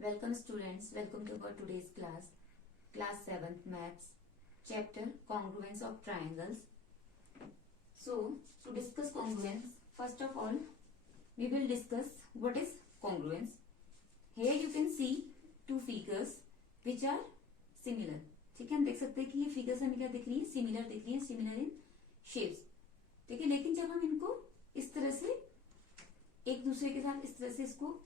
Welcome students, welcome to our today's class 7th maths, chapter congruence of triangles. So, to discuss congruence, first of all, we will discuss what is congruence. Here you can see two figures which are similar. ठीक है, हम देख सकते हैं कि ये figures हमें क्या दिख रही है, सिमिलर दिख रही है, सिमिलर इन शेप्स. ठीक है, लेकिन जब हम इनको इस तरह से एक दूसरे के साथ इस तरह से इसको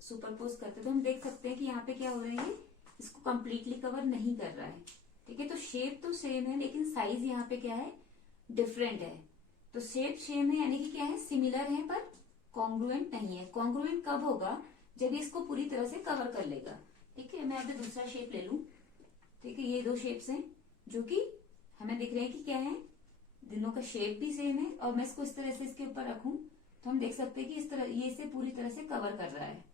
सुपरपोज करते तो हम देख सकते हैं कि यहाँ पे क्या हो रहा है, इसको कंप्लीटली कवर नहीं कर रहा है. ठीक है, तो शेप तो सेम है लेकिन साइज यहाँ पे क्या है, डिफरेंट है. तो शेप सेम है यानी कि क्या है, सिमिलर है पर कॉन्ग्रुएंट नहीं है. कॉन्ग्रुएंट कब होगा, जब इसको पूरी तरह से कवर कर लेगा. ठीक है, मैं अभी दूसरा शेप ले लूं. ठीक है, ये दो शेप्स हैं जो कि हमें दिख रहे हैं कि क्या है, दोनों का शेप भी सेम है. और मैं इसको इस तरह से इसके ऊपर रखूं तो हम देख सकते हैं कि इस तरह ये इसे पूरी तरह से कवर कर रहा है.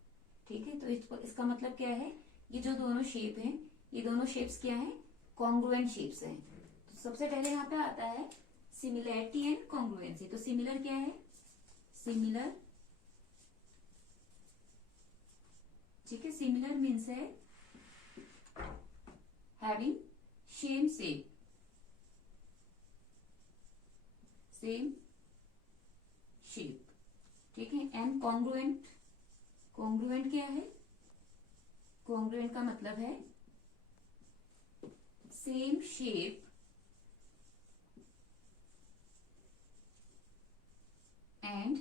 ठीक है, तो इसका मतलब क्या है, ये जो दोनों शेप हैं, ये दोनों शेप्स क्या हैं, कॉन्ग्रुएंट शेप्स हैं. तो सबसे पहले यहाँ पे आता है सिमिलैरिटी एंड कॉन्ग्रुएंसी. तो सिमिलर क्या है, सिमिलर, ठीक है, सिमिलर मीन्स है having same shape, same shape. ठीक है, एंड कॉन्ग्रुएंट, कॉन्ग्रुएंट क्या है, कॉन्ग्रुएंट का मतलब है same shape and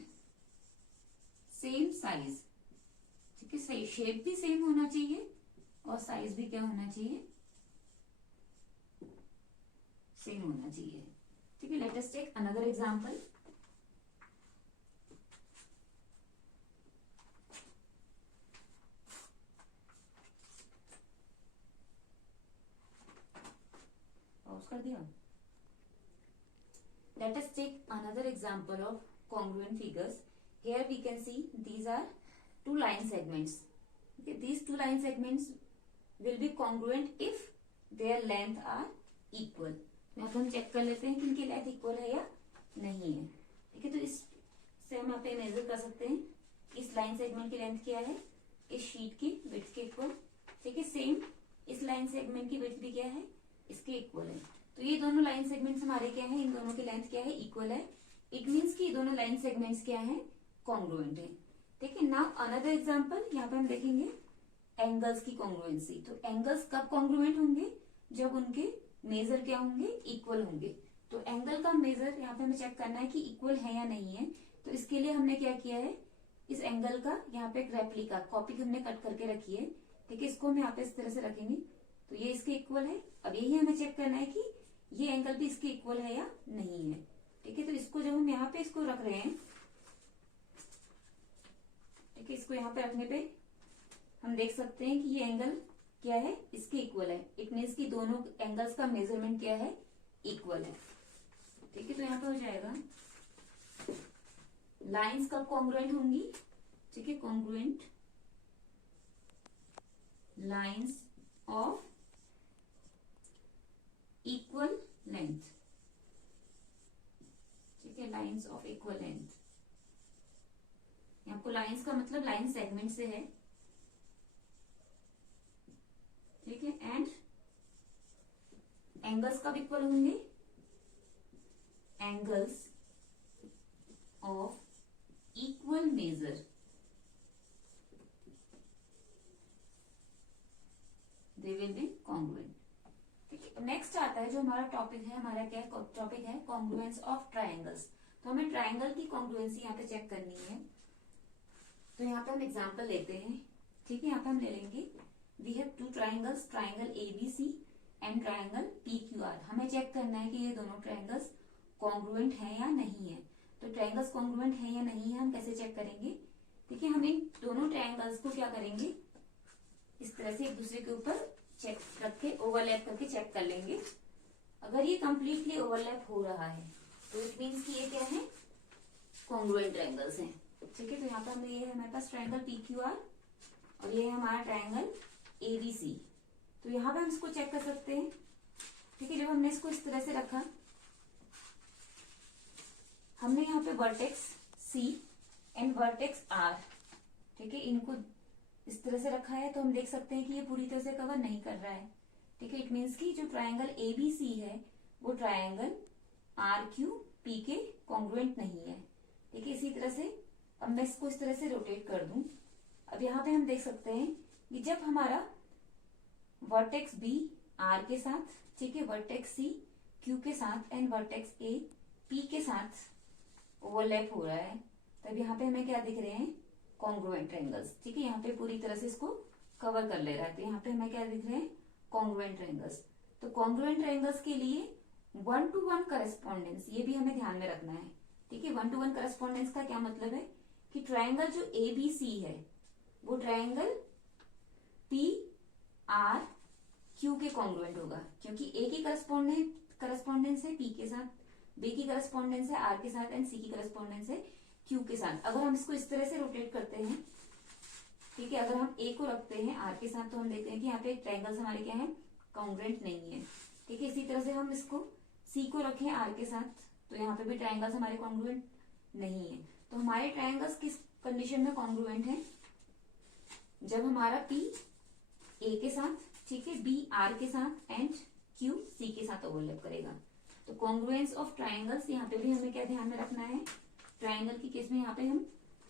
same size. ठीक है, सही, शेप भी सेम होना चाहिए और साइज भी क्या होना चाहिए, सेम होना चाहिए. ठीक है, let us take another example. कर दिया. Let us take another example of congruent figures. Here we can see these are two line segments. Okay, these two line segments will be congruent if their length are equal. यहाँ पे हम check कर लेते हैं कि इनकी length equal है या नहीं है. ठीक है, तो इससे हम यहाँ पे मेजर कर सकते हैं इस लाइन सेगमेंट की लेंथ क्या है, इस शीट की विड्थ के इक्वल. ठीक है, सेम इस लाइन सेगमेंट की विड्थ भी क्या है, इसके इक्वल है. तो ये दोनों लाइन सेगमेंट्स हमारे क्या है, इन दोनों की लेंथ क्या है, इक्वल है. इट मीन्स कि ये दोनों लाइन सेगमेंट्स क्या है, कॉन्ग्रुएंट है. ठीक है, नाउ अनदर एग्जांपल, यहाँ पे हम देखेंगे एंगल्स की कॉन्ग्रुएंसी. तो एंगल्स कब कॉन्ग्रुएंट होंगे, जब उनके मेजर क्या होंगे, इक्वल होंगे. तो एंगल का मेजर यहाँ पे हमें चेक करना है कि इक्वल है या नहीं है. तो इसके लिए हमने क्या किया है, इस एंगल का यहाँ पे एक रेप्लिका कॉपी हमने कट करके रखी है. ठीक है, इसको हम यहाँ पे इस तरह से रखेंगे तो ये इसके इक्वल है. अब यही हमें चेक करना है कि ये एंगल भी इसके इक्वल है या नहीं है. ठीक है, तो इसको जब हम यहाँ पे इसको रख रहे हैं, ठीक है, इसको यहाँ पे रखने पे हम देख सकते हैं कि ये एंगल क्या है, इसके इक्वल है. इट मीन्स कि दोनों एंगल्स का मेजरमेंट क्या है, इक्वल है. ठीक है, तो यहाँ पे हो जाएगा लाइंस कब कॉन्ग्रुएंट होंगी. ठीक है, congruent lines of equal length. ठीक है, लाइंस ऑफ इक्वल लेंथ. आपको लाइंस का मतलब लाइन सेगमेंट से है. ठीक है, एंड एंगल्स कब इक्वल होंगे, angles of equal major, they will be congruent. Next आता है जो हमारा टॉपिक है, हमारा क्या टॉपिक है, कॉन्ग्रुएंस ऑफ ट्राइंगल्स. तो हमें ट्राइंगल की कॉन्ग्रुएंसी यहाँ पे चेक करनी है. तो यहाँ पे हम एग्जांपल लेते हैं. ठीक है, यहाँ पे हम ले लेंगे, we have two triangles, triangle ABC and triangle PQR. हमें चेक करना है कि ये दोनों ट्राइंगल्स कॉन्ग्रुएंट है या नहीं है. तो ट्राइंगल्स कॉन्ग्रुएंट है या नहीं है हम कैसे चेक करेंगे. ठीक है, हम इन दोनों ट्राइंगल्स को क्या करेंगे, इस तरह से एक दूसरे के ऊपर चेक रख के ओवरलैप करके चेक कर लेंगे. अगर ये कंप्लीटली ओवरलैप हो रहा है तो इट मीन्स कि ये क्या है, कॉन्ग्रुएंट ट्रायंगल्स हैं. ठीक है, तो यहाँ पर हमें ये है हमारे पास ट्रायंगल PQR और ये है हमारा ट्रायंगल ABC. तो यहाँ पे हम इसको चेक कर सकते हैं. ठीक है, जब हमने इसको इस तरह से रखा, हमने यहाँ पे vertex C and vertex R, ठीक है, इनको इस तरह से रखा है तो हम देख सकते हैं कि ये पूरी तरह से कवर नहीं कर रहा है। ठीक है, इट मीन्स कि जो ट्राइंगल एबीसी है वो ट्राइंगल आर क्यू पी के कॉन्ग्रुएंट नहीं है। ठीक है, इसी तरह से अब मैं इसको इस तरह से रोटेट कर दूं। अब यहाँ पे हम देख सकते हैं कि जब हमारा वर्टेक्स बी आर के साथ, ठीक है, वर्टेक्स सी क्यू के साथ एंड वर्टेक्स ए पी के साथ ओवरलैप हो रहा है, तब यहाँ पे हमें क्या दिख रहे हैं, कॉन्ग्रुएंट ट्रायंगल्स। ठीक है, यहाँ पे पूरी तरह से इसको कवर कर ले रहा है, तो यहाँ पे हमें क्या दिख रहे हैं, कॉन्ग्रुएंट ट्रायंगल्स। तो कॉन्ग्रुएंट ट्रायंगल्स के लिए 1 to 1 करस्पॉन्डेंस, ये भी हमें ध्यान में रखना है। ठीक है, 1 to 1 करस्पॉन्डेंस का क्या मतलब है कि ट्रायंगल जो ए बी सी है वो ट्रायंगल पी आर क्यू के कॉन्ग्रुएंट होगा, क्योंकि ए की करस्पॉन्डेंस है पी के साथ, बी की करस्पॉन्डेंस है आर के साथ एंड सी की करस्पॉन्डेंस है क्यू के साथ। अगर हम इसको इस तरह से रोटेट करते हैं, ठीक है, अगर हम ए को रखते हैं आर के साथ तो हम देखते हैं कि यहाँ पे ट्रायंगल्स हमारे क्या है, कॉन्ग्रुएंट नहीं है। ठीक है, इसी तरह से हम इसको सी को रखें आर के साथ तो यहाँ पे भी ट्रायंगल्स हमारे कॉन्ग्रुएंट नहीं है। तो हमारे ट्रायंगल्स किस कंडीशन में कॉन्ग्रुएंट है, जब हमारा पी ए के साथ, ठीक है, बी आर के साथ एंड क्यू सी के साथ ओवरलैप करेगा। तो कॉन्ग्रुएंस ऑफ ट्रायंगल्स यहाँ पे भी हमें क्या ध्यान में रखना है, ट्रायंगल की केस में यहाँ पे हम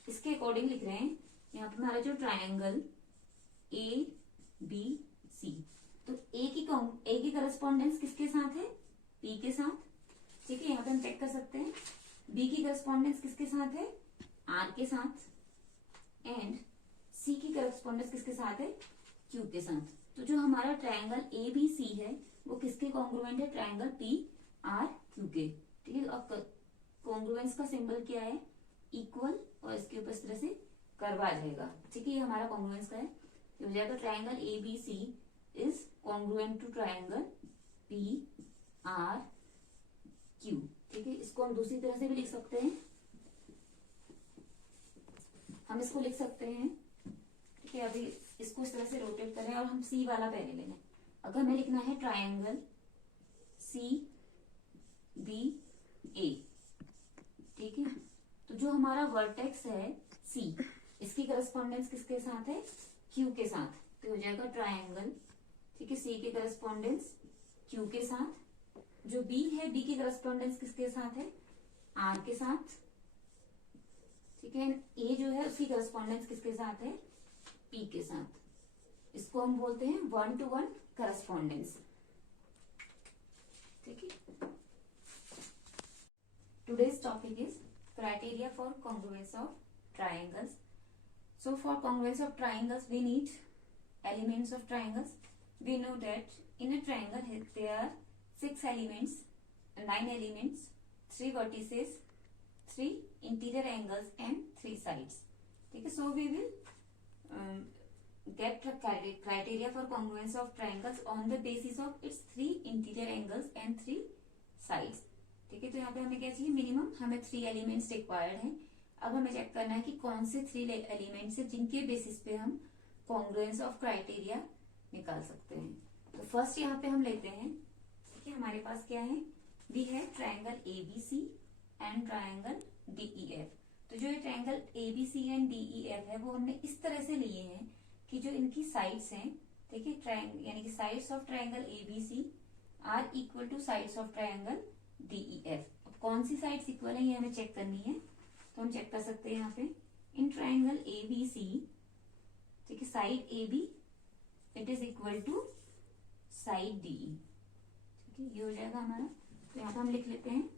इसके अकॉर्डिंग लिख रहे हैं। यहाँ पे हमारा जो ट्रायंगल ए बी सी, तो ए की करस्पॉन्डेंस किसके साथ है, पी के साथ। ठीक है, यहाँ पे हम चेक कर सकते हैं बी की करस्पॉन्डेंस किसके साथ है, आर के साथ एंड सी की करस्पॉन्डेंस किसके साथ है, क्यू के साथ। तो जो हमारा ट्रायंगल ए बी सी है वो किसके कॉन्ग्रुएंट है, ट्रायंगल पी आर क्यू के। ठीक है, अब कॉन्ग्रुएंस का सिंबल क्या है, इक्वल, और इसके ऊपर इस तरह से कर्व आ जाएगा। ठीक है, ये हमारा कॉन्ग्रुएंस का है, तो हो जाएगा triangle A B C is congruent to triangle P R Q. ठीक है, इसको हम दूसरी तरह से भी लिख सकते हैं, हम इसको लिख सकते हैं। ठीक है, अभी इसको इस तरह से रोटेट करें और हम सी वाला पहले लेना है। अगर हमें लिखना है ट्रायंगल सी बी ए, ठीक है, तो जो हमारा वर्टेक्स है सी, इसकी करस्पॉन्डेंस किसके साथ है, क्यू के साथ, तो हो जाएगा ट्रायंगल, ठीक है, सी की करस्पॉन्डेंस क्यू के साथ। जो बी है, बी की करस्पॉन्डेंस किसके साथ है, आर के साथ। ठीक है, ए जो है उसकी करस्पॉन्डेंस किसके साथ है, पी के साथ। इसको हम बोलते हैं 1 to 1 करस्पॉन्डेंस। ठीक है, today's topic is criteria for congruence of triangles. So for congruence of triangles we need elements of triangles. We know that in a triangle there are 6 elements, 9 elements, 3 vertices, 3 interior angles and 3 sides. ठीक है, so we will get the criteria for congruence of triangles on the basis of its 3 interior angles and 3 sides. ठीक है, तो यहाँ पे हमें क्या चाहिए, मिनिमम हमें 3 एलिमेंट्स रिक्वायर्ड हैं। अब हमें चेक करना है कि कौन से 3 एलिमेंट्स है जिनके बेसिस पे हम कॉन्ग्रुएंस ऑफ क्राइटेरिया निकाल सकते हैं। तो फर्स्ट यहाँ पे हम लेते हैं, ठीक है, हमारे पास क्या है, we have triangle A B C and triangle D E F. तो जो ये triangle A B C and D E F है वो हमने इस तरह से लिए हैं कि जो इनकी साइड्स हैं, ठीक है, ट्रायंगल यानी कि sides of triangle A B C are equal to sides of triangle D E F. अब कौन सी साइड्स इक्वल है ये हमें चेक करनी है, तो हम चेक कर सकते हैं यहाँ पे इन ट्रायंगल ए बी सी, ठीक है, side A B it is equal to side D E. ठीक है, ये हो जाएगा हमारा। तो यहाँ पे हम लिख लेते हैं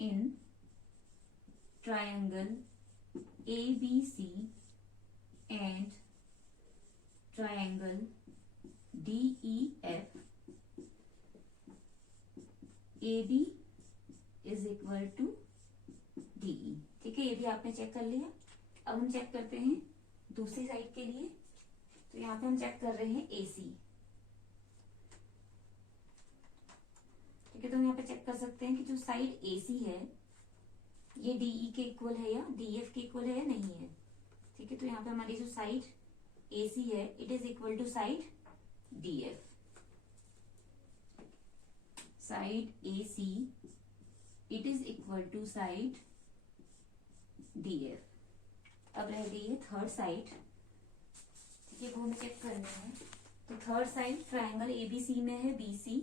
in triangle A B C and triangle D E F A B is equal to D E. ठीक है, ये भी आपने चेक कर लिया। अब हम चेक करते हैं दूसरी साइड के लिए, तो यहाँ पे हम चेक कर रहे हैं ए सी। ठीक है, तो हम यहाँ पे चेक कर सकते हैं कि जो साइड ए सी है ये डी ई के इक्वल है या डी एफ के इक्वल है या नहीं है। ठीक है, तो यहाँ पे हमारी जो साइड ए सी है it is equal to side D F. Side A C it is equal to side D F. अब रह गई है थर्ड साइड। ठीक है, वो हमें चेक करना है। तो थर्ड साइड ट्राइंगल एबीसी में है बीसी।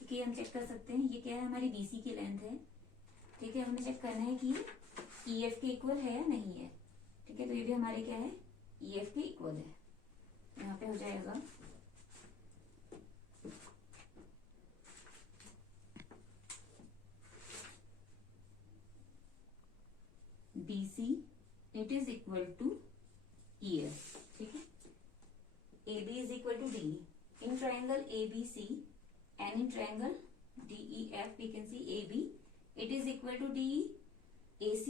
ठीक है, हम चेक कर सकते हैं ये क्या है, हमारी बीसी की लेंथ है। ठीक है, हमें चेक करना है कि ईएफ के इक्वल है या नहीं है। ठीक है, तो ये भी हमारे क्या है, ईएफ के इक्वल है। यहाँ पे हो जाएगा BC it is equal to EF। ठीक है, AB is equal to DE in triangle ABC and in triangle DEF we can see AB it is equal to DE, AC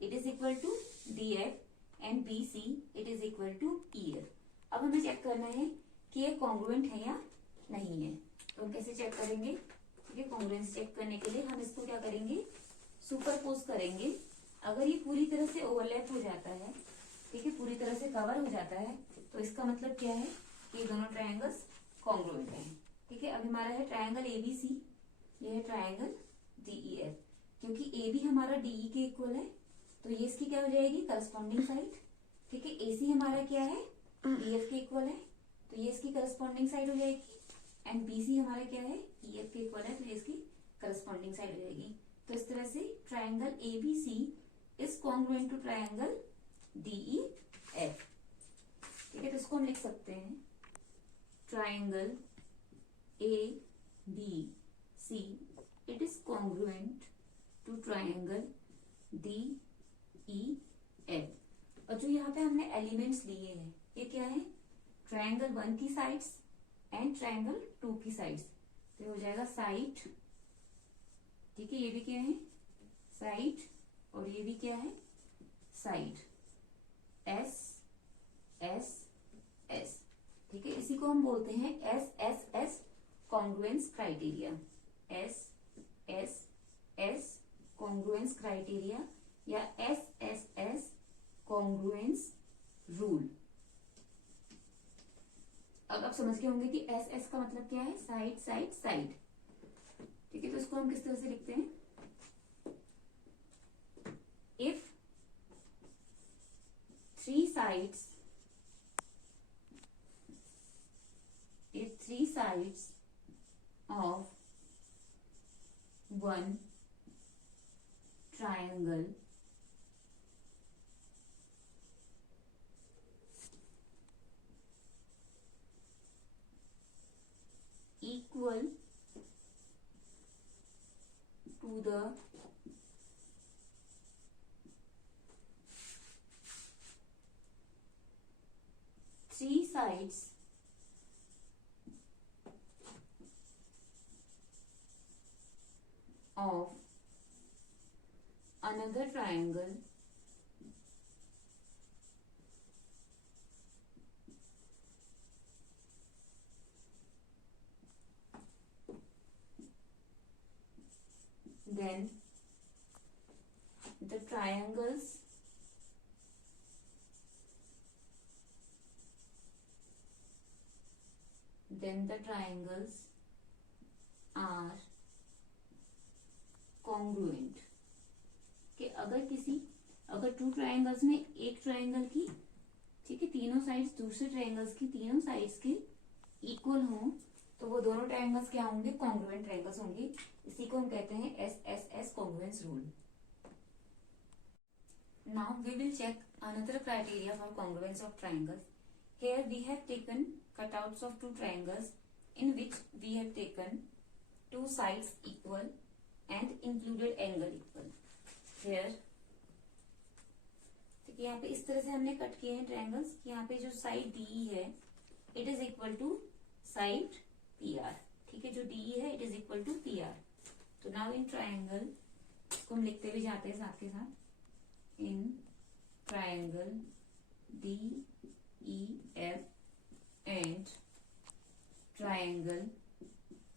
it is equal to DF and BC it is equal to EF। अब हमें check करना है कि ये congruent है या नहीं है। तो हम कैसे चेक करेंगे, ठीक है, कॉन्ग्रुएंस चेक करने के लिए हम इसको क्या करेंगे, सुपरपोज करेंगे। अगर ये पूरी तरह से ओवरलैप हो जाता है, ठीक है, पूरी तरह से कवर हो जाता है, तो इसका मतलब क्या है कि ये दोनों ट्रायंगल्स कॉन्ग्रुएंट हैं। ठीक है, अब हमारा है ट्रायंगल एबीसी, ये है ट्रायंगल डीईएफ। क्योंकि ए भी हमारा डीई के इक्वल है, तो ये इसकी क्या हो जाएगी, करस्पॉन्डिंग साइड। ठीक है, एसी हमारा क्या है, डीएफ के इक्वल है, तो ये इसकी करस्पॉन्डिंग साइड हो जाएगी। एंड बीसी हमारा क्या है, ईएफ के इक्वल है, तो ये इसकी करस्पॉन्डिंग साइड हो जाएगी। तो इस तरह से triangle ABC is congruent to triangle DEF. ठीक है, तो इसको हम लिख सकते हैं triangle ABC it is congruent to triangle DEF। और जो यहाँ पे हमने एलिमेंट्स लिए हैं, ये क्या है, ट्रायंगल 1 की साइड्स एंड ट्रायंगल 2 की साइड्स। तो हो जाएगा साइड, ठीक है, ये भी क्या है, साइड, और ये भी क्या है, साइड, एस एस एस। ठीक है, इसी को हम बोलते हैं S S S congruence criteria, S S S congruence criteria या S S S congruence rule. अब आप समझ गए होंगे कि एस एस का मतलब क्या है, साइड साइड साइड। ठीक है, तो इसको हम किस तरह से लिखते हैं, if 3 sides of one triangle equal to the three sides of another triangle then the triangles are congruent. कि अगर 2 ट्रायंगल्स में एक ट्रायंगल की, ठीक है, तीनों साइड्स दूसरे ट्रायंगल्स की तीनों साइड्स के इक्वल हों, तो वो दोनों ट्रायंगल्स क्या होंगे, कॉन्ग्रुएंट ट्रायंगल्स होंगे। इसी को हम कहते हैं S S S congruence rule. Now we will check another criteria for congruence of triangles. Here we have taken cutouts of 2 triangles in which we have taken 2 sides equal and included angle equal। Here, ठीक है, यहाँ पे इस तरह से हमने cut किए हैं ट्रायंगल्स। यहाँ पे जो साइड DE है it is equal to side PR। ठीक है, जो DE है it is equal to PR। तो नाउ इन ट्रायंगल, इसको हम लिखते भी जाते हैं साथ के साथ, in triangle DEF and triangle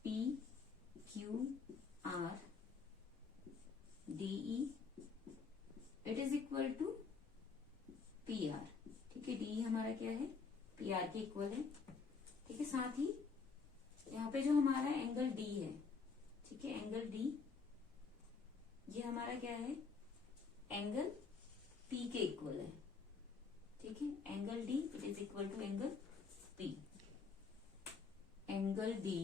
PQR DE it is equal to PR। ठीक है, DE हमारा क्या है, PR के इक्वल है। ठीक है, साथ ही यहाँ पे जो हमारा एंगल D है, ठीक है, एंगल D ये हमारा क्या है, एंगल P के इक्वल है। ठीक है, angle D it is equal to angle P, angle D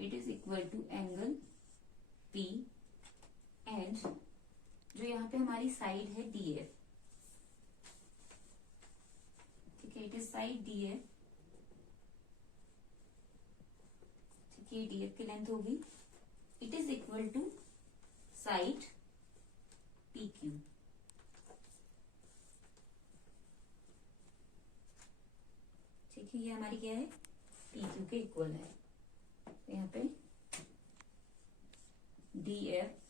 it is equal to angle P, and जो यहाँ पे हमारी साइड है डी एफ, ठीक है, it is side D F, ठीक है, डी एफ की लेंथ होगी, it is equal to side P Q, ठीक है, ये हमारी क्या है, पी क्यू के इक्वल है। तो यहाँ पे D F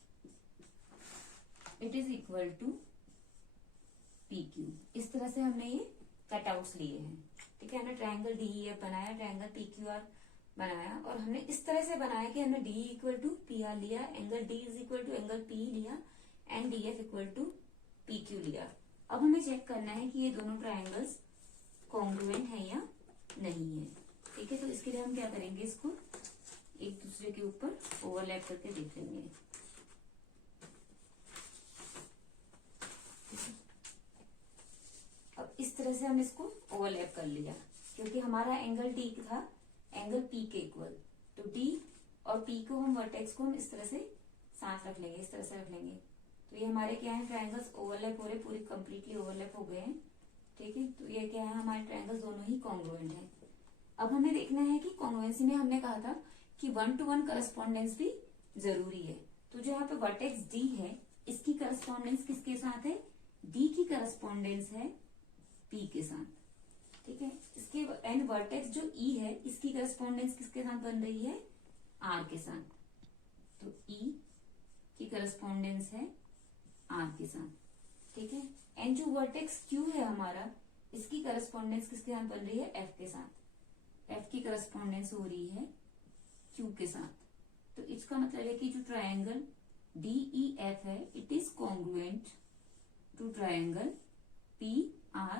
it is equal to P Q, इस तरह से हमने ये कटआउट्स लिए हैं, ठीक है, हमने ट्रायंगल डी एफ बनाया, ट्रायंगल पी क्यू आर बनाया, और हमने इस तरह से बनाया कि हमने D equal to P R लिया, angle D is equal to angle P लिया, and D F equal to P Q लिया। अब हमें चेक करना है कि ये दोनों ट्रायंगल्स कॉन्ग्रुएंट है या नहीं है, ठीक है। तो इसके लिए हम क्या करेंगे, इसको एक दूसरे के ऊपर ओवरलैप करके देख लेंगे। अब इस तरह से हम इसको ओवरलैप कर लिया, क्योंकि हमारा एंगल डी था एंगल पी के इक्वल, तो डी और पी को हम वर्टेक्स को हम इस तरह से साथ रख लेंगे, इस तरह से रख लेंगे। तो ये हमारे क्या है, ट्रायंगल्स ओवरलैप हो रहे, पूरी कंप्लीटली ओवरलैप हो गए हैं, ठीक है। तो ये क्या है, हमारे ट्रायंगल्स दोनों ही कॉन्ग्रुएंट हैं। अब हमें देखना है कि कॉन्ग्रुएंसी में हमने कहा था कि 1 to 1 करस्पॉन्डेंस भी जरूरी है। तो जो यहाँ पे वर्टेक्स डी है, इसकी करस्पॉन्डेंस किसके साथ है, डी की करस्पॉन्डेंस है पी के साथ, ठीक है। इसके एंड वर्टेक्स जो ई है, इसकी करस्पॉन्डेंस किसके साथ बन रही है, आर के साथ, तो ई की करस्पॉन्डेंस है आर के साथ, ठीक है। एंड जो वर्टेक्स क्यू है हमारा, इसकी करस्पॉन्डेंस किसके साथ बन रही है, एफ के साथ, एफ की करस्पॉन्डेंस हो रही है क्यू के साथ। तो इसका मतलब है कि जो ट्रायंगल डी ई एफ है, it is congruent to triangle P R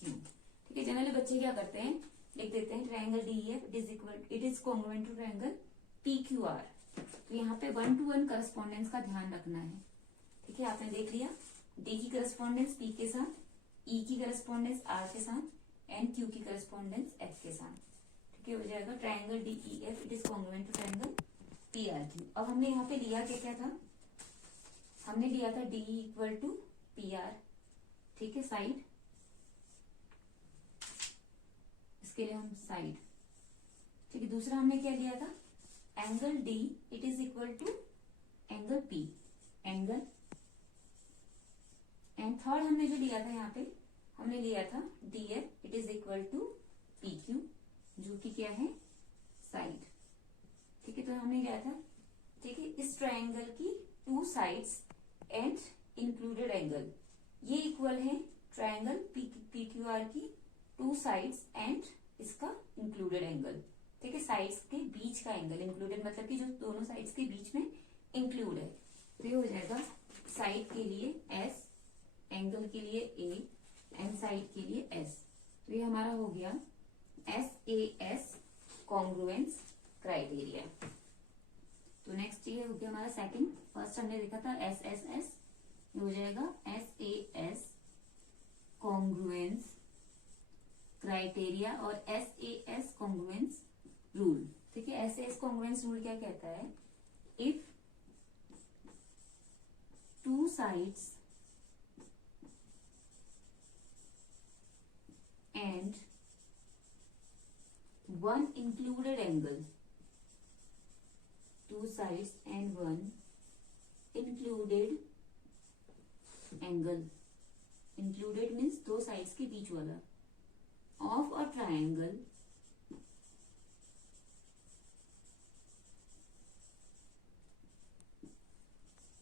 Q, ठीक है। जनरली बच्चे क्या करते हैं, लिख देते हैं triangle D E F it is congruent to triangle P Q R. तो यहाँ पे 1 to 1 करस्पॉन्डेंस का ध्यान रखना है, ठीक है। आपने देख लिया, डी की करस्पॉन्डेंस पी के साथ, ई की करस्पॉन्डेंस आर के साथ, एंड क्यू की करस्पॉन्डेंस एफ के साथ, ठीक है। हो जाएगा triangle D E F it is congruent to triangle P R Q. अब हमने यहाँ पे लिया क्या क्या था, हमने लिया था D equal to P R, ठीक है, साइड, इसके लिए हम साइड, ठीक है। दूसरा हमने क्या लिया था, angle D it is equal to angle P, angle, and third हमने जो लिया था यहाँ पे, हमने लिया था D F it is equal to P Q, जो कि क्या है, साइड, ठीक है। तो हमने लिया था, ठीक है, इस ट्रायंगल की 2 साइड्स एंड इंक्लूडेड एंगल, ये इक्वल है ट्रायंगल पी क्यू आर की 2 साइड्स एंड इसका इंक्लूडेड एंगल, ठीक है। साइड्स के बीच का एंगल, इंक्लूडेड मतलब कि जो दोनों साइड्स के बीच में इंक्लूड है। तो ये हो जाएगा साइड के लिए एस, एंगल के लिए ए, एंड साइड के लिए एस। तो ये हमारा हो गया SAS कॉन्ग्रुएंस क्राइटेरिया। तो नेक्स्ट ये हो गया हमारा सेकंड, फर्स्ट हमने देखा था SSS, ये हो जाएगा SAS कॉन्ग्रुएंस क्राइटेरिया और SAS कॉन्ग्रुएंस रूल, ठीक है। SAS कॉन्ग्रुएंस रूल क्या कहता है, if 2 sides and 1 included angle, 2 sides and 1 included angle, included means 2 sides के बीच वाला, of a triangle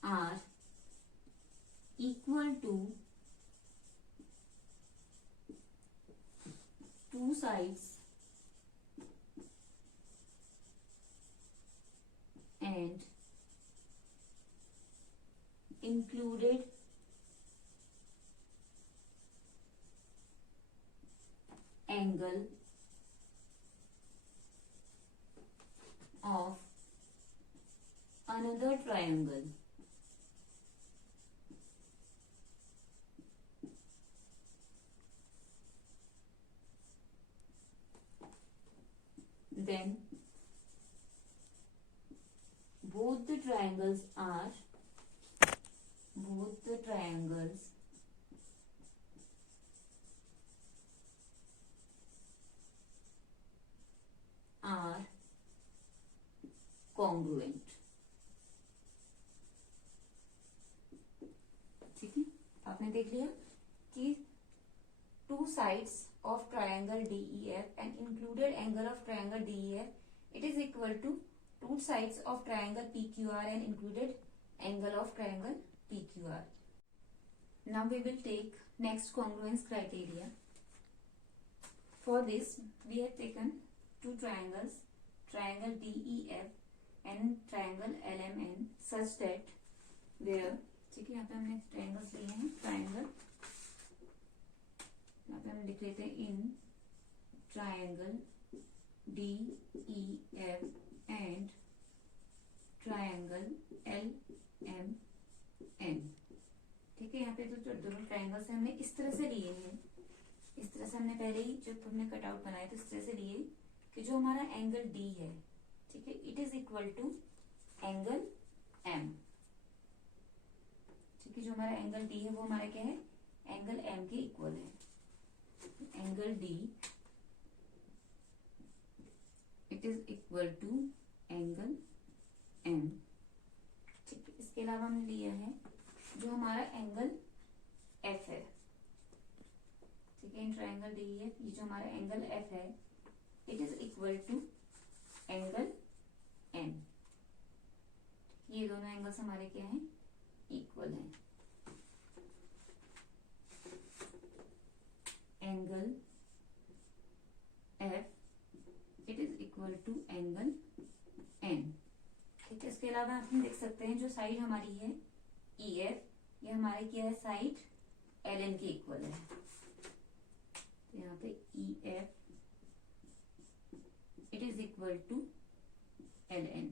are equal to 2 sides and included angle of another triangle then both the triangles are congruent. ठीक है, आपने देख लिया कि two sides of triangle DEF and included angle of triangle DEF, it is equal to two sides of triangle PQR and included angle of triangle PQR. Now we will take next congruence criteria. For this we have taken two triangles, triangle DEF and triangle LMN, such that where, ठीक है, यहाँ पे हमने triangles लिए हैं, triangle यहाँ पे हम लिख लेते हैं in triangle DEF and triangle LMN. ठीक है, यहाँ पे जो दोनों ट्रायंगल्स हमने इस तरह से लिए हैं, इस तरह से हमने पहले ही जब हमने कटआउट बनाए तो इस तरह से लिए कि जो हमारा एंगल D है, ठीक है, it is equal to angle M. ठीक है, जो हमारा एंगल D है वो हमारा क्या है, एंगल M के इक्वल है. Angle D it is equal to angle M. ठीक है, इसके अलावा हमने लिया है जो हमारा एंगल F है. ठीक है, इन ट्रायंगल DEF ये जो हमारा एंगल F है, it is equal to angle N. ये दोनों एंगल्स हमारे क्या हैं, इक्वल हैं. Angle F it is equal to angle N. ठीक है, इसके अलावा हम देख सकते हैं जो साइड हमारी है EF, ये हमारे क्या है, साइड LN के इक्वल है. तो यहाँ पे EF it is equal to LN.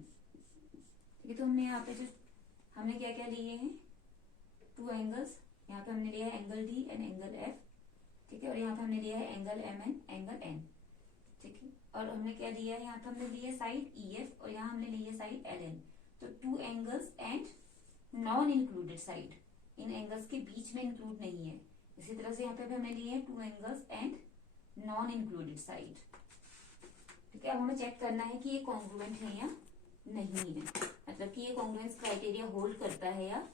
ठीक है, तो हमने यहाँ पे जो हमने क्या क्या लिए हैं, टू एंगल्स. यहाँ पे हमने लिया है angle D and angle F. ठीक है, और यहाँ पे हमने लिया है angle M and angle N. ठीक है, और हमने क्या लिया है, यहाँ पे हमने लिया साइड EF और यहाँ हमने लिया साइड LN. तो two angles and non included side, in angles के बीच में इंक्लूड नहीं है. इसी तरह से यहाँ पे भी हमने लिए हैं two angles and non included side. ठीक है, अब हमें चेक करना है कि ये कॉन्ग्रुएंट है या नहीं है, मतलब कि ये कॉन्ग्रुएंस क्राइटेरिया होल्ड करता है या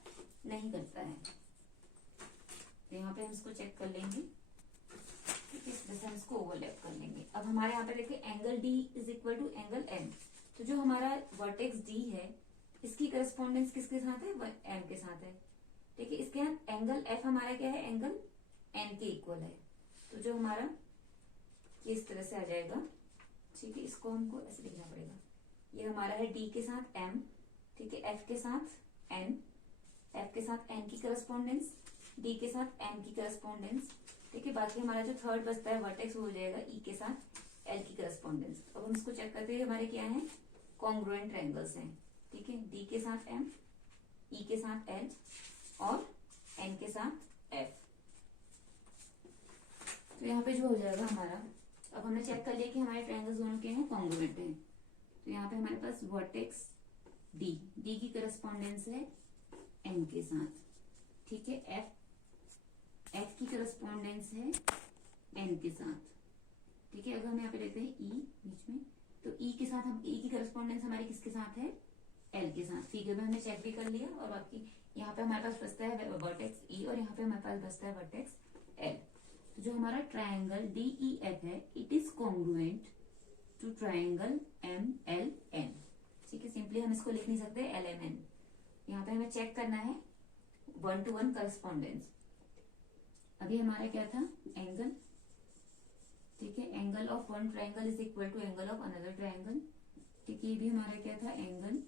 नहीं करता है. तो यहाँ पे हम इसको चेक कर लेंगे. ठीक है, इस तरह से हम इसको ओवरलैप कर लेंगे. अब हमारे यहाँ पे देखिए angle D is equal to angle M. तो जो हमारा वर्टेक्स D है इसकी करस्पॉन्डेंस किसके साथ है, M के साथ है. ठीक है, इसके यहाँ एंगल F हमारा क्या है, एंगल N के इक्वल है. तो जो हमारा ये इस तरह से आ जाएगा. ठीक है, इसको हमको ऐसे लिखना पड़ेगा. ये हमारा है D के साथ M. ठीक है, F के साथ N, F के साथ N की करस्पॉन्डेंस, D के साथ M की करस्पॉन्डेंस. ठीक है, बाकी हमारा जो थर्ड बचता है वर्टेक्स वो हो जाएगा E के साथ L की करस्पॉन्डेंस. अब हम इसको चेक करते हैं हमारे क्या है, कॉन्ग्रुएंट ट्रायंगल्स हैं. ठीक है, D के साथ M, E के साथ L और N के साथ F. तो यहाँ पे जो हो जाएगा हमारा, अब हमने चेक कर लिया कि हमारे ट्रायंगल्स दोनों के हैं, कॉन्ग्रुएंट हैं. तो यहाँ पे हमारे पास वर्टेक्स D की करस्पॉन्डेंस है N के साथ. ठीक है, F की करस्पॉन्डेंस है N के साथ. ठीक है, अगर हम यहाँ पे लेते हैं E बीच में, तो E के साथ हम E की करस्पॉन्डेंस हमारी किसके साथ है, L के साथ. फिगर में हमने चेक भी कर लिया. और बाकी यहाँ पे हमारे पास बचता है वर्टेक्स E और यहाँ पे हमारे पास बचता है वर्टेक्स L. तो जो हमारा ट्रायंगल DEF है, it is congruent to triangle MLN. ठीक है, सिंपली हम इसको लिख नहीं सकते LMN. यहाँ पे हमें चेक करना है 1-to-1 करस्पॉन्डेंस. अभी हमारा क्या था, एंगल. ठीक है, angle of one triangle is equal to angle of another triangle. ठीक है, ये भी हमारा क्या था, एंगल.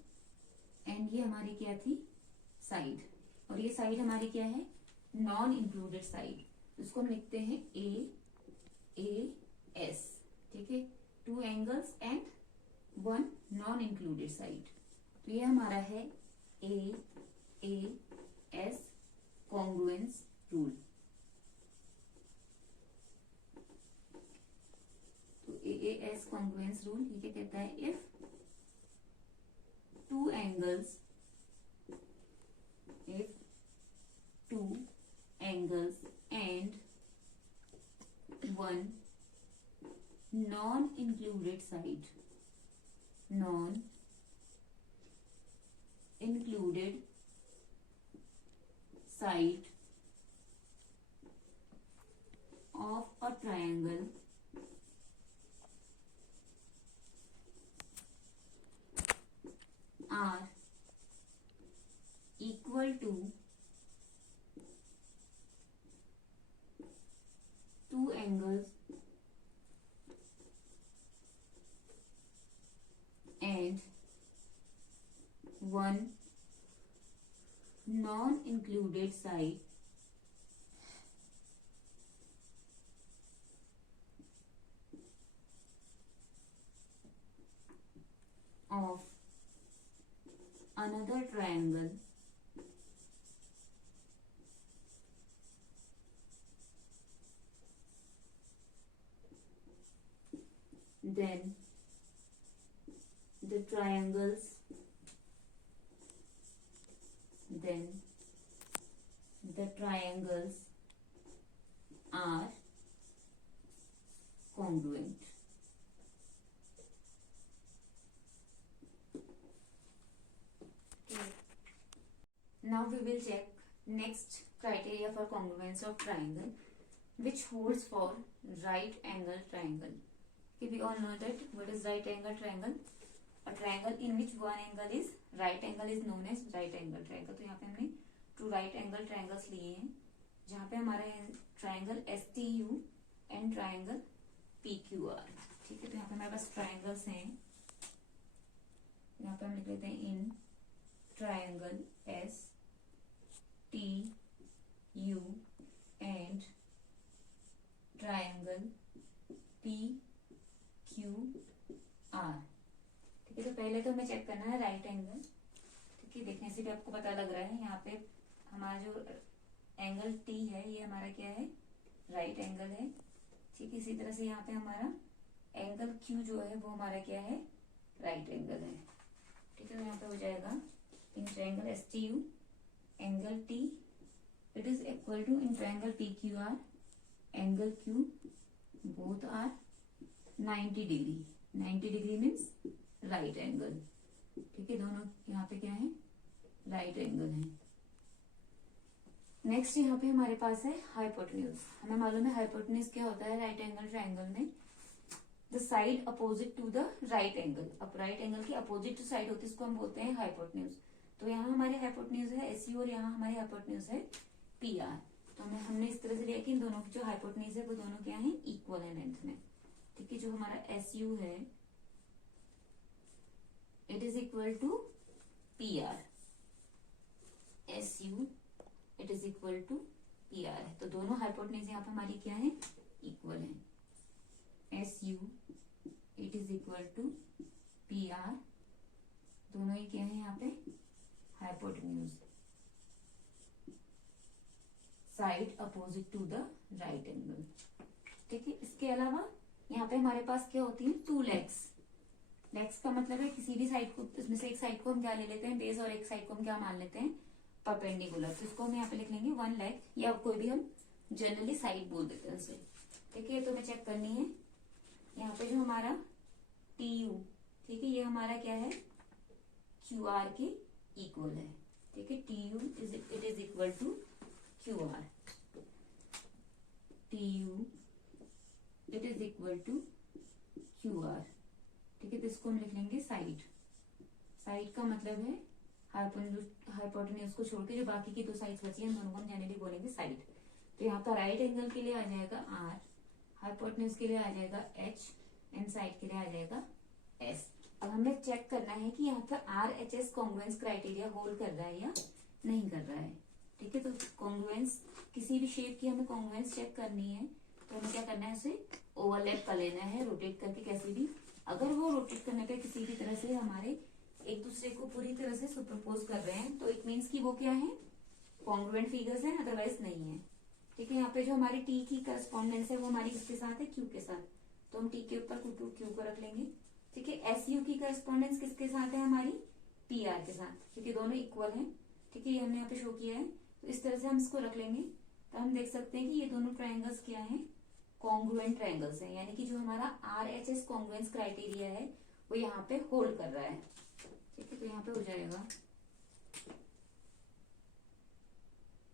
एंड ये हमारी क्या थी, साइड. और ये साइड हमारी क्या है, नॉन इंक्लूडेड साइड. इसको हम लिखते हैं AS. ठीक है, two angles and one non included side. तो ये हमारा है AS कॉन्ग्रुएंस रूल. तो AS कॉन्ग्रुएंस रूल, ये क्या कहता है, if two angles and one non-included side of a triangle are equal to two angles and one non-included side of another triangle then the triangles are congruent. Now we will check next criteria for congruence of triangle, which holds for right angle triangle. Okay, we all know that what is right angle triangle. A triangle in which one angle is right angle is known as right angle triangle. तो यहाँ पे हमने to right angle triangles लिए हैं, जहाँ पे हमारा triangle STU and triangle PQR. ठीक है, तो यहाँ पे हमारे पास ट्रायंगल्स हैं. यहाँ पे हम लिख लेते हैं in triangle STU and triangle PQR. ठीक है, तो पहले तो हमें चेक करना है राइट एंगल. ठीक है, देखने से भी आपको पता लग रहा है यहाँ पे हमारा जो एंगल T है ये हमारा क्या है, राइट एंगल है. ठीक है, इसी तरह से यहाँ पे हमारा एंगल Q जो है वो हमारा क्या है, राइट एंगल है. ठीक है, तो यहाँ पे हो जाएगा in triangle STU angle T it is equal to in triangle PQR angle Q both are 90 degree. 90 degree means right angle. ठीक है, दोनों यहाँ पे क्या है, राइट एंगल है. नेक्स्ट यहाँ पे हमारे पास है हाइपोटेन्यूज. हमें मालूम है हाइपोटेन्यूज क्या होता है राइट एंगल ट्रायंगल में, the side opposite to the right angle. अब राइट एंगल की अपोजिट जो साइड होती है इसको हम बोलते हैं हाइपोटेन्यूज. तो यहाँ हमारे हाइपोटेन्यूज है SU और यहाँ हमारे हाइपोटेन्यूज है PR. तो हमने इस तरह से लिया कि इन दोनों की जो हाइपोटेन्यूज है वो दोनों क्या है, इक्वल है लेंथ में. ठीक है, जो हमारा SU है it is equal to PR. SU it is equal to PR है, तो दोनों हाइपोटेन्यूज यहाँ पे हमारी क्या है, इक्वल है. SU it is equal to PR, दोनों ही क्या है यहाँ पे, hypotenuse side opposite to the right angle. ठीक है, इसके अलावा यहाँ पे हमारे पास क्या होती है, टू लेग्स. लेग्स का मतलब है किसी भी साइड को, इसमें से एक साइड को हम क्या ले लेते हैं, बेस, और एक साइड को हम क्या मान लेते हैं, परपेंडिकुलर. तो इसको हम यहाँ पे लिख लेंगे वन लेग, या कोई भी हम जनरली साइड बोल देते हैं उसे. ठीक है, तो हमें चेक करनी है यहाँ पे जो हमारा TU. ठीक है, ये हमारा क्या है, QR के इक्वल है. ठीक है, TU it is equal to QR. TU it is equal to QR. ठीक है, तो इसको हम लिख लेंगे साइड. साइड का मतलब है हाइपोटेन्यूज को छोड़ के जो बाकी की दो साइड्स बची हैं उन दोनों को हम जनरली बोलेंगे साइड. तो यहाँ पर राइट एंगल के लिए आ जाएगा R, हाइपोटेन्यूज के लिए आ जाएगा H एंड साइड के लिए आ जाएगा S. अब हमें चेक करना है कि यहाँ पर RHS कॉन्ग्रुएंस क्राइटेरिया होल्ड कर रहा है या नहीं कर रहा है. ठीक है, तो कॉन्ग्रुएंस किसी भी शेप की हमें कॉन्ग्रुएंस चेक करनी है तो हमें क्या करना है, उसे ओवरलैप कर लेना है रोटेट करके कैसे भी. अगर वो रोटेट करने पे किसी भी तरह से हमारे एक दूसरे को पूरी तरह से सुपरपोज कर रहे हैं तो इट मीन्स कि वो क्या है, कॉन्ग्रुएंट फिगर्स हैं, अदरवाइज नहीं है. ठीक है, यहाँ पे जो हमारी T की करस्पॉन्डेंस है वो हमारी इसके साथ है, Q के साथ. तो हम टी के ऊपर क्यू को रख लेंगे। ठीक है, एस यू की करस्पॉन्डेंस किसके साथ है हमारी, पी आर के साथ, क्योंकि दोनों इक्वल हैं। ठीक है, ये हमने यहाँ पे शो किया है, तो इस तरह से हम इसको रख लेंगे। तो हम देख सकते हैं कि ये दोनों ट्राइंगल्स क्या हैं, कॉन्ग्रुएंट ट्राइंगल्स हैं, यानी कि जो हमारा are H S congruence criteria है वो यहाँ पे होल्ड कर रहा है। ठीक है, तो यहाँ पे हो जाएगा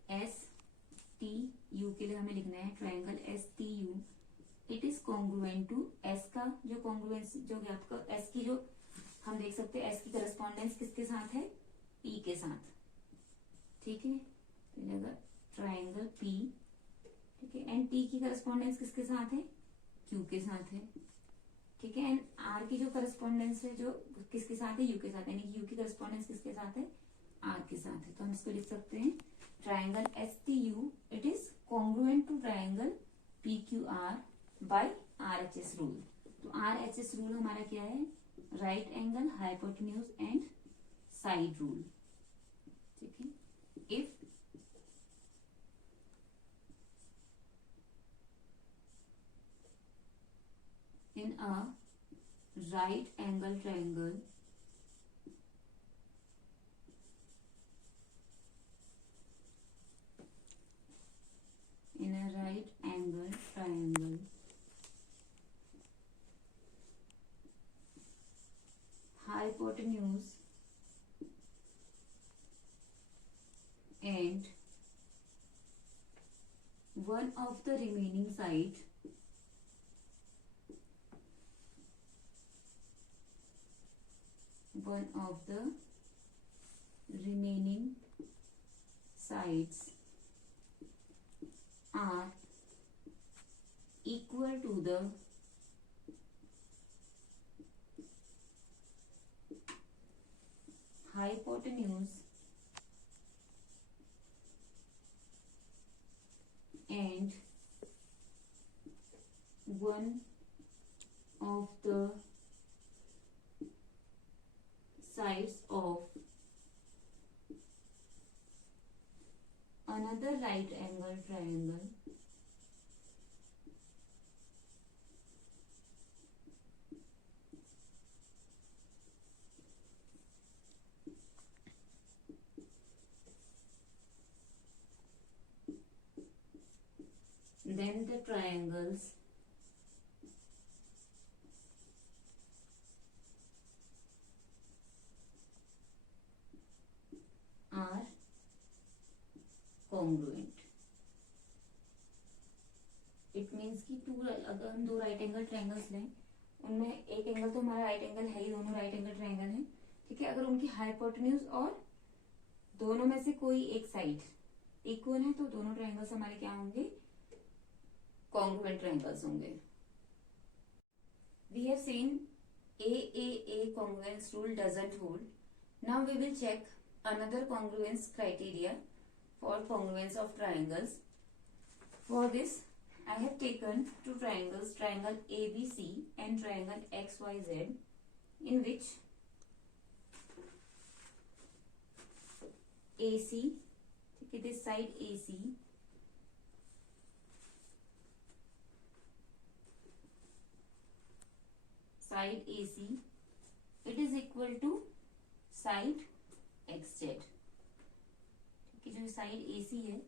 एस टी यू के लिए हमें लिखना है triangle S T U, it is congruent to S का जो कॉन्ग्रुएंस जो गैप का एस की जो हम देख सकते हैं एस की करस्पॉन्डेंस किसके साथ है, पी के साथ। ठीक है, तो जाएगा ट्राइंगल पी। ठीक है, एंड टी की करस्पॉन्डेंस किसके साथ है, क्यू के साथ है। ठीक है, एंड आर की जो करस्पॉन्डेंस है जो किसके साथ है, यू के साथ, यानी कि यू की करस्पॉन्डेंस किसके साथ है, आर के साथ है। तो हम इसको लिख सकते हैं triangle S T U it is congruent to triangle P Q R by R H S rule. तो आर एच एस रूल हमारा क्या है, right angle hypotenuse and side rule. ठीक है, if in a right angle triangle hypotenuse and one of the remaining side sides are equal to the hypotenuse and one of the sides of another right angle triangle then the triangles are congruent. It means कि अगर हम दो right angle triangles लें उनमें एक angle तो हमारा right angle है ही, दोनों राइट एंगल ट्रायंगल हैं। ठीक है, अगर उनकी हाइपोटेन्यूज और दोनों में से कोई एक साइड इक्वल है तो दोनों ट्रायंगल्स हमारे क्या होंगे, कॉन्ग्रुएंट ट्रायंगल्स होंगे। We have seen AAA congruence rule doesn't hold. Now we will check another congruence criteria for congruence of triangles. For this, I have taken two triangles, triangle ABC and triangle XYZ, in which AC, okay, this side AC it is equal to side XZ। ठीक है, जो side AC है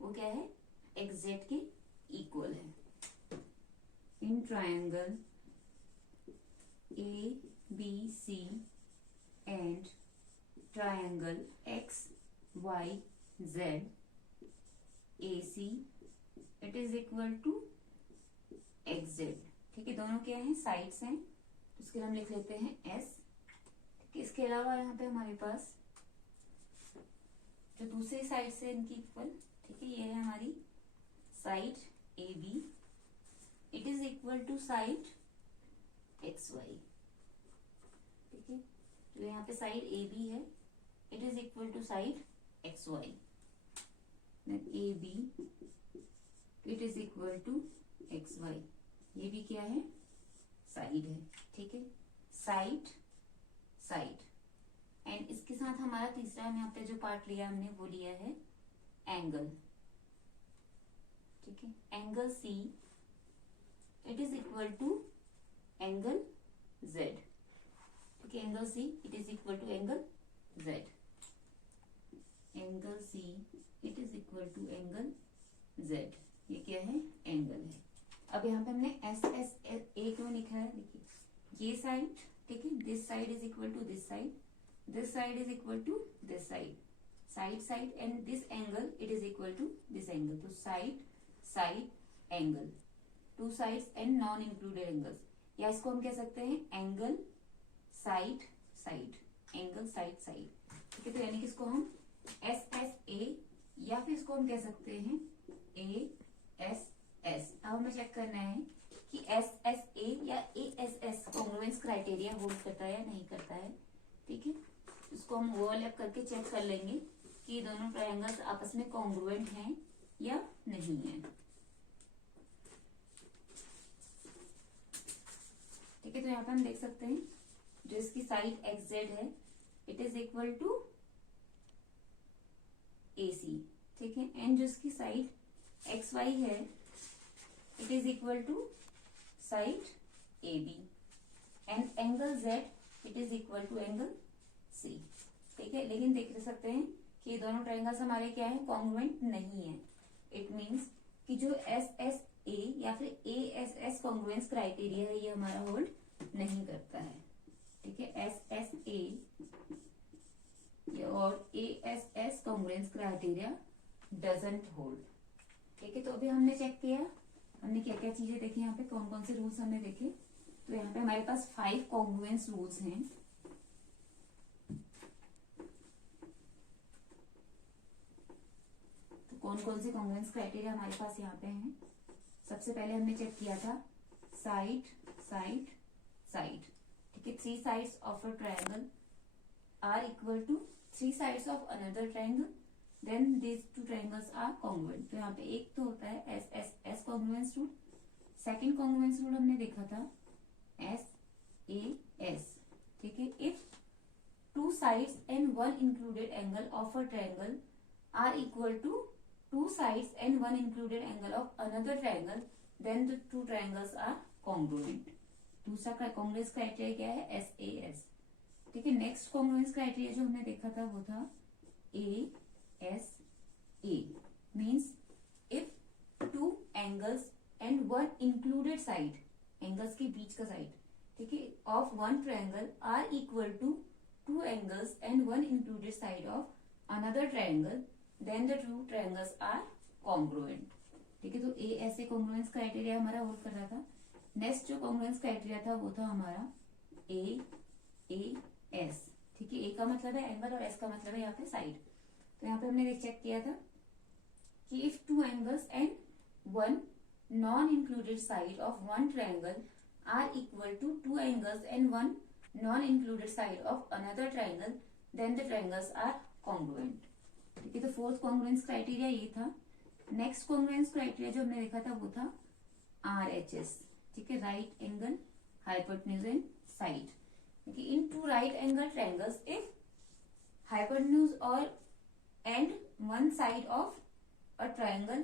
वो क्या है, XZ के equal है। In triangle ABC and triangle XYZ AC it is equal to XZ। ठीक है, दोनों क्या है, साइड्स हैं, तो इसके लिए हम लिख लेते हैं S। ठीक है, इसके अलावा यहाँ पे हमारे पास जो दूसरी साइड से इनकी इक्वल, ठीक है, ये है हमारी side AB it is equal to side XY। ठीक है, जो यहाँ पे साइड AB है it is equal to side XY, AB it is equal to XY। ये भी क्या है, साइड है। ठीक है, साइड साइड एंड इसके साथ हमारा तीसरा हम यहाँ पे जो पार्ट लिया हमने वो लिया है एंगल। ठीक है, angle C it is equal to angle Z. ठीक है, angle C it is equal to angle Z, angle C it is equal to angle Z. ये क्या है, एंगल है। अब यहाँ पे हमने एस एस ए क्यों लिखा है, देखिए ये साइड, ठीक है, this side is equal to this side, this side is equal to this side, side side, and this angle it is equal to this angle. तो side side angle, two sides and non included angles, या इसको हम कह सकते हैं angle side side, angle side side. ठीक है, तो यानी कि इसको हम एस एस ए या फिर इसको हम कह सकते हैं ए एस एस। अब हमें चेक करना है कि एस एस ए या ए S S congruence criteria hold करता है या नहीं करता है। ठीक है, इसको हम ओवरलैप करके चेक कर लेंगे कि दोनों ट्रायंगल्स आपस में कॉन्ग्रुएंट हैं या नहीं है। ठीक है, तो यहाँ पे हम देख सकते हैं जो इसकी साइड एक्स जेड है it is equal to A C. ठीक है, एंड जो इसकी साइड एक्स वाई है it is equal to side A B, and angle Z it is equal to angle C. ठीक है, लेकिन देख सकते हैं कि ये दोनों ट्रायंगल्स हमारे क्या है, कॉन्ग्रुएंट नहीं है। इट मींस कि जो एस एस ए या फिर A S S congruence criteria है ये हमारा होल्ड नहीं करता है। ठीक है, एस एस ए और ए S S congruence criteria doesn't hold. ठीक है, तो अभी हमने चेक किया, हमने क्या क्या चीजें देखी, यहाँ पे कौन कौन से रूल्स हमने देखे। तो यहाँ पे हमारे पास 5 कॉन्ग्रुएंस रूल्स हैं। तो कौन कौन से कॉन्ग्रुएंस क्राइटेरिया हमारे पास यहाँ पे हैं। सबसे पहले हमने चेक किया था साइड साइड साइड। ठीक है, 3 sides of a triangle are equal to 3 sides of another triangle, then these two triangles are congruent। तो यहाँ पे एक तो होता है S S S congruence rule. Second congruence rule हमने देखा था एस ए एस। ठीक है, if 2 sides and 1 included angle of a triangle are equal to 2 sides and 1 included angle of another triangle, then the 2 triangles are congruent। दूसरा congruence criteria क्या है, S A S. ठीक है, next congruence criteria जो हमने देखा था वो था A S A, means if 2 angles and 1 included side, angles के बीच का साइड, ठीक है, of 1 triangle are equal to 2 angles and 1 included side of another triangle, then the 2 triangles are congruent. ठीक है, तो ए ऐसे कॉन्ग्रुएंस क्राइटेरिया हमारा होल्ड कर रहा था। नेक्स्ट जो कॉन्ग्रुएंस क्राइटेरिया था वो था हमारा ए एस। ठीक है, ए का मतलब है एंगल और एस का मतलब है यहाँ पे साइड। तो यहाँ पे हमने चेक किया था कि if 2 angles and 1 non included side of 1 triangle are equal to 2 angles and 1 non included side of another triangle, then the triangles are congruent. ठीक है, तो फोर्थ कॉन्ग्रुएंस क्राइटेरिया ये था। नेक्स्ट कॉन्ग्रुएंस क्राइटेरिया जो हमने देखा था वो था आर एच एस। ठीक है, right angle hypotenuse and side. ठीक है, इन 2 right angle triangles if hypotenuse और and one side of a triangle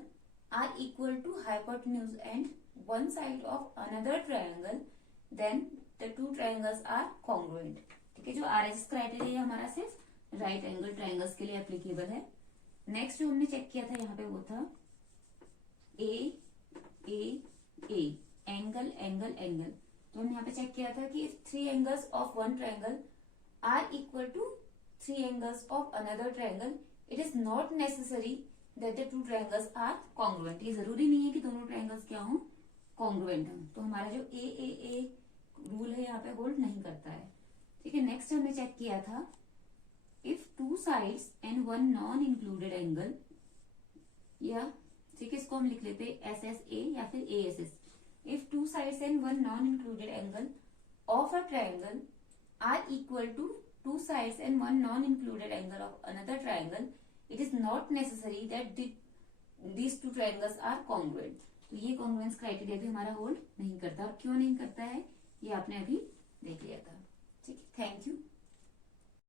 are equal to hypotenuse and one side of another triangle, then the 2 triangles are congruent। ठीक है, जो RHS criteria हमारा सिर्फ right angle triangles के लिए applicable है। Next जो हमने चेक किया था यहाँ पे वो था ए एंगल एंगल एंगल। तो हमने यहाँ पे चेक किया था कि 3 angles of 1 triangle are equal to 3 angles of another triangle, it is not necessary that the 2 triangles are congruent. ये जरूरी नहीं है कि दोनों ट्रायंगल्स क्या हों, कॉन्ग्रुएंट हों। तो हमारा जो ए रूल है यहाँ पे होल्ड नहीं करता है। ठीक है, नेक्स्ट हमने चेक किया था if 2 sides and 1 non included angle, या ठीक है इसको हम लिख लेते हैं एस एस ए या फिर A S S. If 2 sides and 1 non included angle of a triangle are equal to 2 sides and 1 non-included angle of another triangle, it is not necessary that these 2 triangles are congruent। तो ये congruence criteria भी हमारा hold नहीं करता। और क्यों नहीं करता है ये आपने अभी देख लिया था। ठीक है, थैंक यू।